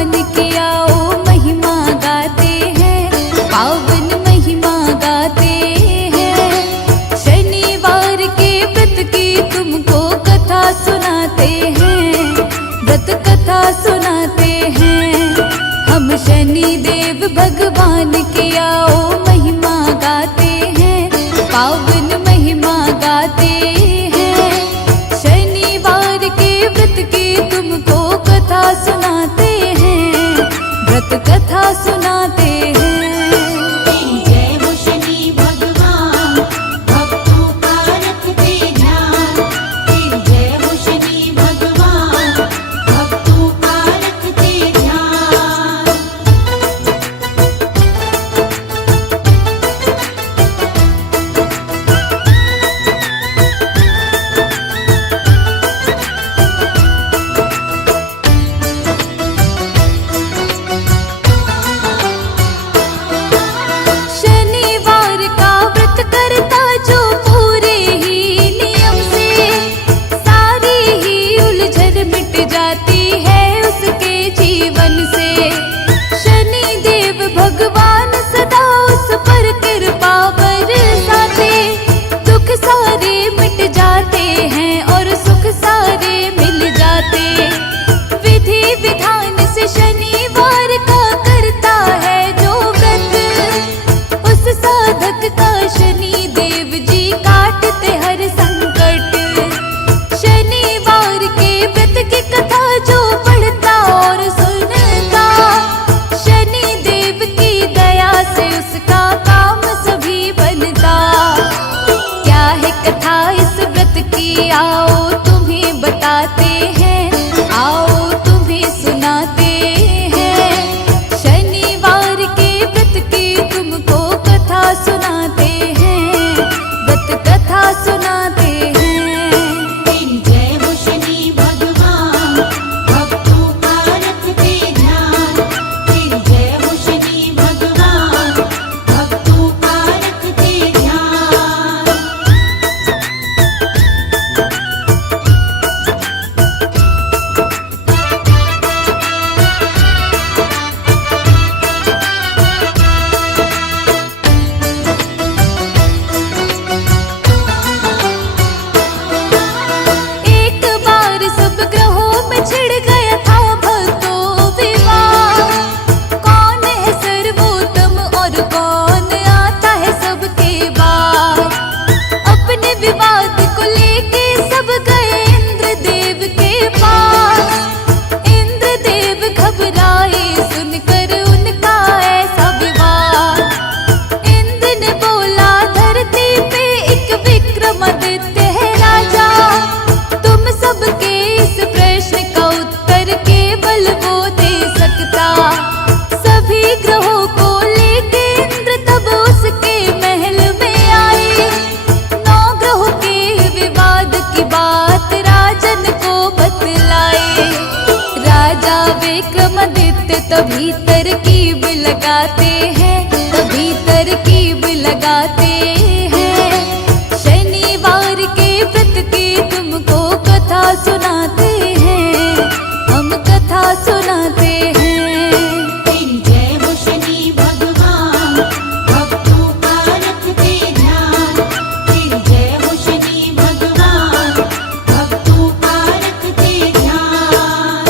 भगवान की आओ महिमा गाते हैं, पावन महिमा गाते हैं। शनिवार के व्रत की तुमको कथा सुनाते हैं, व्रत कथा सुनाते हैं। हम शनि देव भगवान की आओ महिमा गाते हैं, पावन महिमा गाते हैं। शनिवार के व्रत की तुमको कथा सुनाते हैं, व्रत कथा सुनाते हैं। जय हो शनि भगवान, भक्तों का रखते ध्यान। जय हो शनि भगवान, भक्तों का रखते ध्यान। शनिवार का व्रत करता जो पूरे ही नियम से, सारी ही उलझन मिट जाती है उसके जीवन से। शनि देव भगवान सदा उस पर कृपा बरसाते, दुख सारे मिट जाते हैं और सुख सारे मिल जाते। विधि विधान से शनिवार का करता है जो व्रत, उस साधक का शनि देव जी काटते हर संकट। शनिवार के व्रत की कथा जो पढ़ता और सुनता, शनि देव की दया से उसका काम सभी बनता। क्या है कथा इस व्रत की आओ तुम्हें बताते हैं, आओ तुम्हें सुनाते हैं। शनिवार के व्रत की तुमको कथा सुनाते हैं, व्रत कथा सुनाते हैं। जय हो शनि भगवान, भक्तों का रखते ध्यान। जय हो शनि भगवान, भक्तों का रखते ध्यान। एक बार सब ग्रहों में छिड़ गया था भक्तों विवाद। कौन है सर्वोत्तम और कौन आता है सबके बाद। अपने विवाद को लेके सब गए इंद्र देव के पास। इंद्र देव घबराए सुनकर उनका ऐसा विवाद। इंद्र ने बोला धरती पे एक विक्रमादित्य है राजा, तुम सबके इस प्रश्न का उत्तर केवल वो दे सकता। सभी ग्रहों को लेके इंद्र तब उसके महल में आए। 9 ग्रहों के विवाद की बात राजन को बतलाए। राजा विक्रमादित्य तभी तरकीब लगाते हैं, तभी तरकीब लगाते हैं। शनिवार के व्रत की तुमको कथा सुनाते हैं, हम कथा सुनाते हैं। जय हो शनि भगवान, भक्तों का रखते ध्यान। जय हो शनि भगवान, भक्तों का रखते ध्यान।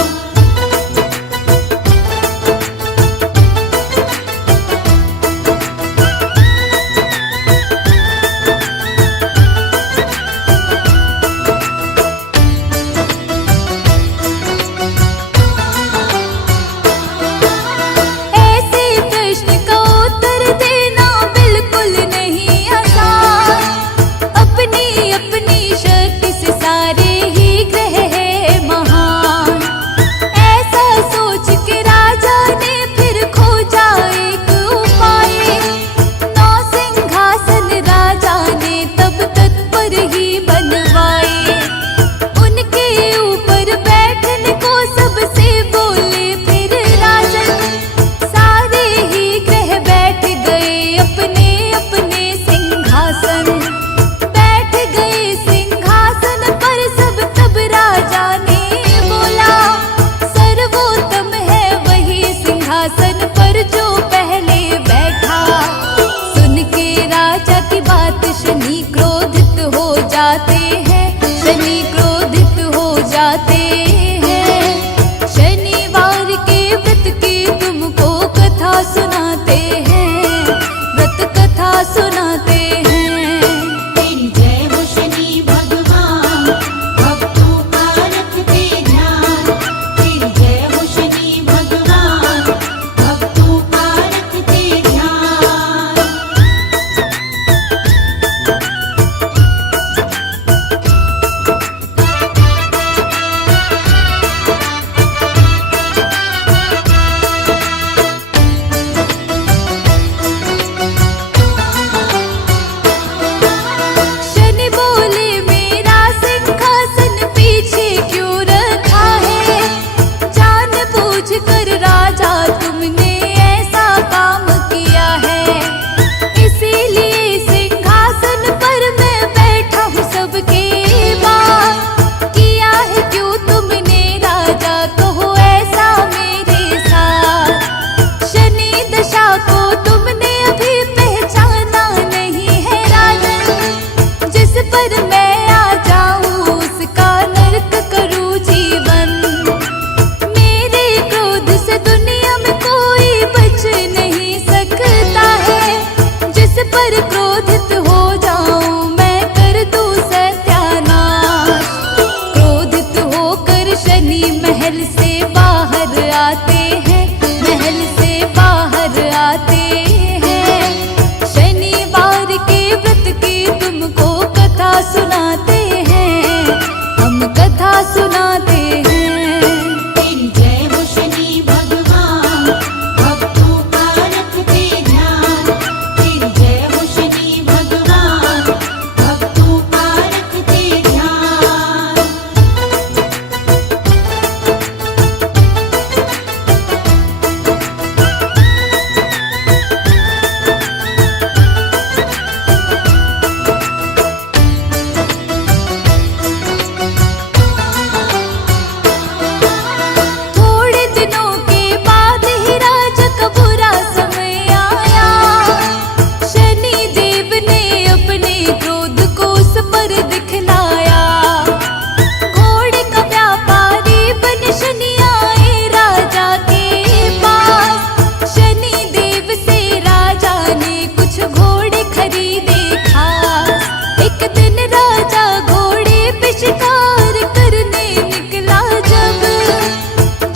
दिन राजा घोड़े पे शिकार करने निकला जब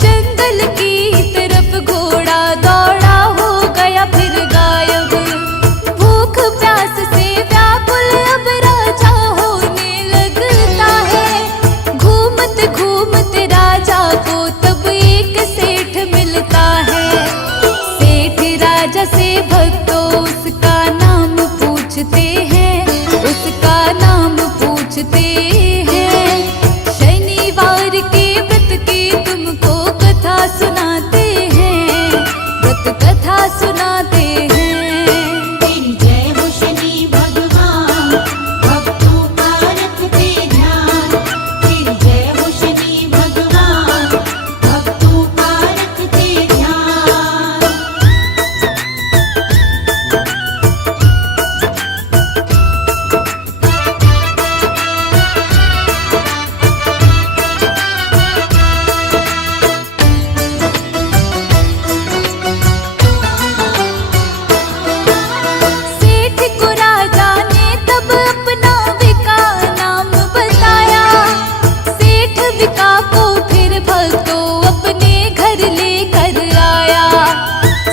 जंगल की तरफ घोड़ा दौड़ा हो गया फिर गायब। भूख प्यास से व्याकुल अब राजा होने लगता है। घूमते घूमते राजा को तब एक सेठ मिलता है। सेठ राजा से भक्तों उसका नाम पूछते हैं, उसका नाम पूछते हैं। शनिवार के व्रत की तुमको कथा सुनाते हैं, व्रत कथा सुनाते हैं। तेरी जय हो शनि भगवान, भक्तों का रखते ध्यान। तेरी जय हो शनि भगवान, भक्तों का रखते ध्यान। सेठ को राजा ने तब अपना विका नाम बताया। सेठ विका को फिर भक्तों अपने घर लेकर आया।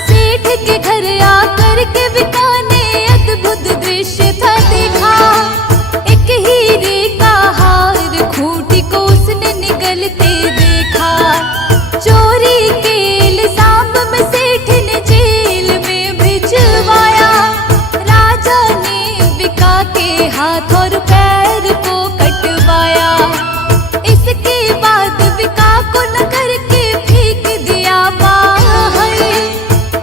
सेठ के घर आकर के विका ने अद्भुत दृश्य था देखा। एक हीरे का हार खूंटी को उसने निगलते देखा। चोरी के इल्जाम में सेठ ने जेल में भिजवाया। राजा ने विका के हाथ और पैर को कटवाया। इसके बाद विका को नगर के फेंक दिया बाहर।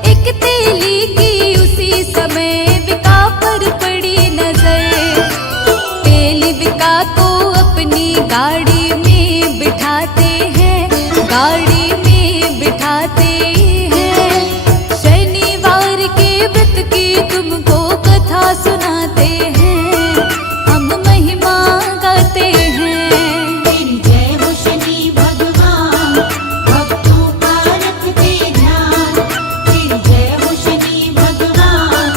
एक तेली की उसी समय विका पर पड़ी नजर। तेली विका को अपनी गाड़ी में बिठाते हैं, गाड़ी में बिठाते हैं। शनिवार के व्रत की तुमको कथा सुनाते हैं, हम महिमा गाते हैं। तेरी जय हो शनि भगवान, भक्तों का रखते ध्यान। तेरी जय हो शनि भगवान,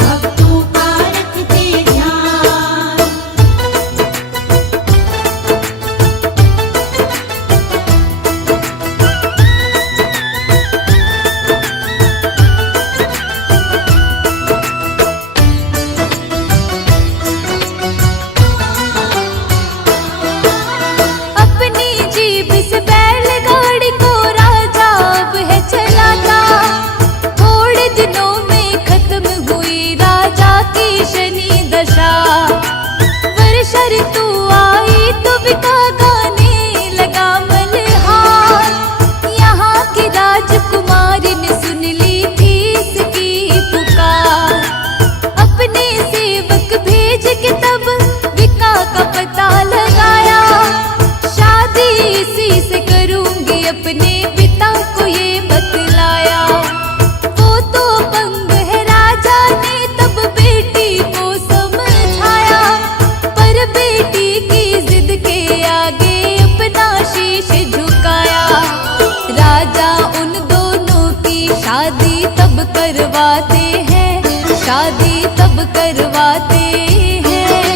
भक्तों का रखते ध्यान। अपनी जीभ से बैलगाड़ी को राजा अब है चलाता। थोड़े दिनों में खत्म हुई राजा की शनि दशा। वर्षा ऋतु आई तो विका गाने लगा मल्हार। यहाँ की राजकुमारी ने सुन ली थी इसकी पुकार। अपने सेवक भेज के तब विका का पता लगाया। शादी इसी से करूंगी अपने पिता को ये बतलाया। वो तो पंग है राजा ने तब बेटी को समझाया। पर बेटी की जिद के आगे अपना शीश झुकाया। राजा उन दोनों की शादी तब करवाते हैं, शादी तब करवाते हैं।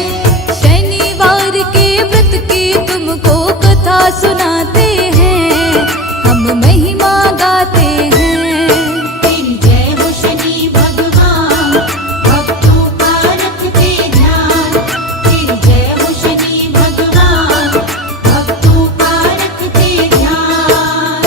शनिवार के व्रत की तुमको कथा सुनाते हैं, हम महिमा गाते हैं। तेरी जय हो शनि भगवान, भक्तों का रखते ध्यान। तेरी जय हो शनि भगवान, भक्तों का रखते ध्यान।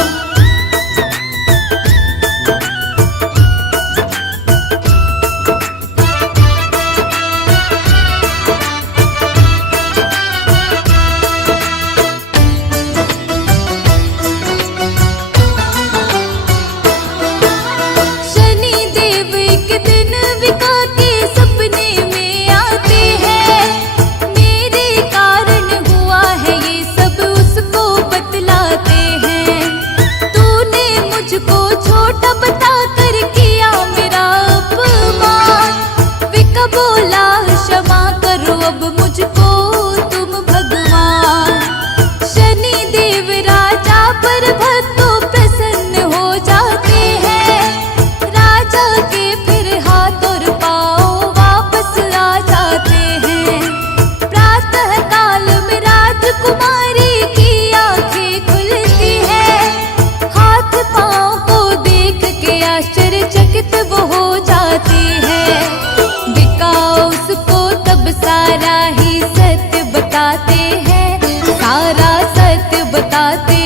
बताते हैं, सारा सत्य बताते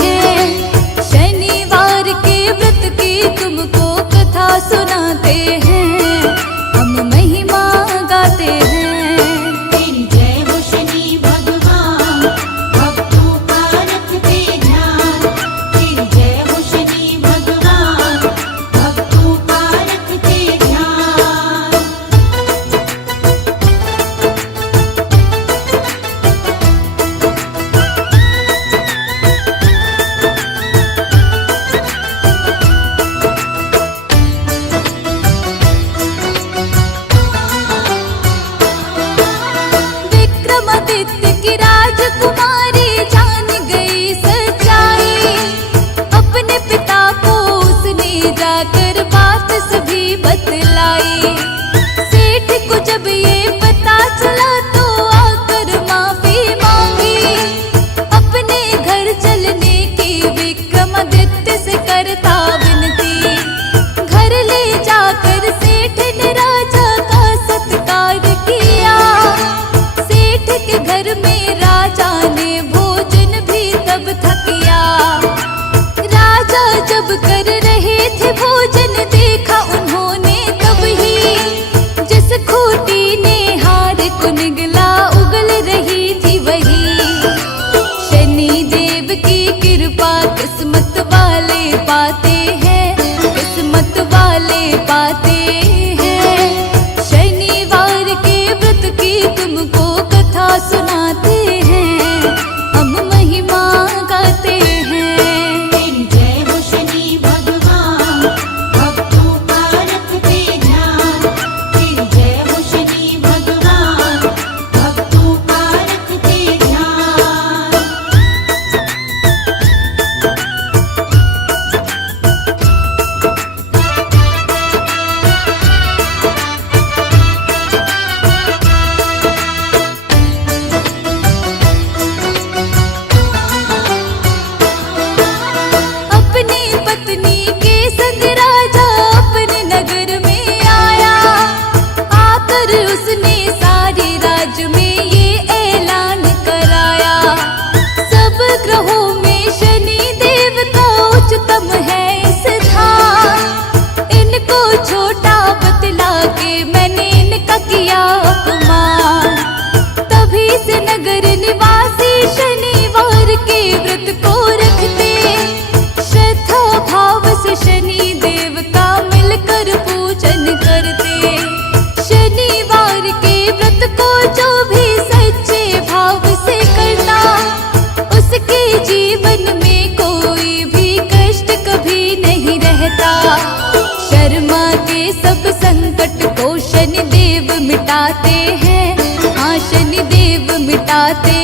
हैं। शनिवार के व्रत की तुमको कथा सुनाते हैं, हम महिमा गाते हैं। तेरी जय हो शनि भगवान, भक्तों का रखते ध्यान। तेरी जय हो शनि भगवान, भक्तों का रखते ध्यान। विक्रमादित्य की राजकुमारी जान गई सच्चाई, अपने पिता को उसने जाकर बात सभी बतलाई। सेठ को जब ये पता चला तो आकर माफी मांगी, अपने घर चलने की विक्रमादित्य से करता विनती। घर ले जाकर सेठ ने राजा का सत्कार किया, सेठ के घर में राजा ने भोजन भी तब था किया। राजा जब कर रहे थे भोजन देखा उन्होंने तब ही, जिस खूंटी ने हार को निगला उगल रही थी वही। शनि देव की कृपा किस्मत वाले पाते हैं, किस्मत वाले पाते हैं। शनिवार के व्रत की तुमको कथा सुनाते हैं, हम महिमा गाते हैं। तेरी जय हो शनि भगवान, भक्तों का रखते ध्यान। तेरी जय हो शनि भगवान, भक्तों का रखते ध्यान। अपनी पत्नी के संग राजा अपने नगर में आया, आकर उसने सारे राज्य में ये ऐलान कराया। सब ग्रहों में शनि देव का उच्चतम है स्थान, इनको छोटा बतला के मैंने इनका किया अपमान। तभी से नगर निवासी शनिवार के व्रत को रखते, श्रद्धा भाव से शनि देव का मिलकर पूजन करते। शनिवार के व्रत को जो भी सच्चे भाव से करता, उसके जीवन में कोई भी कष्ट कभी नहीं रहता। शर्मा के सब संकट को शनि देव मिटाते हैं, हाँ शनि देव मिटाते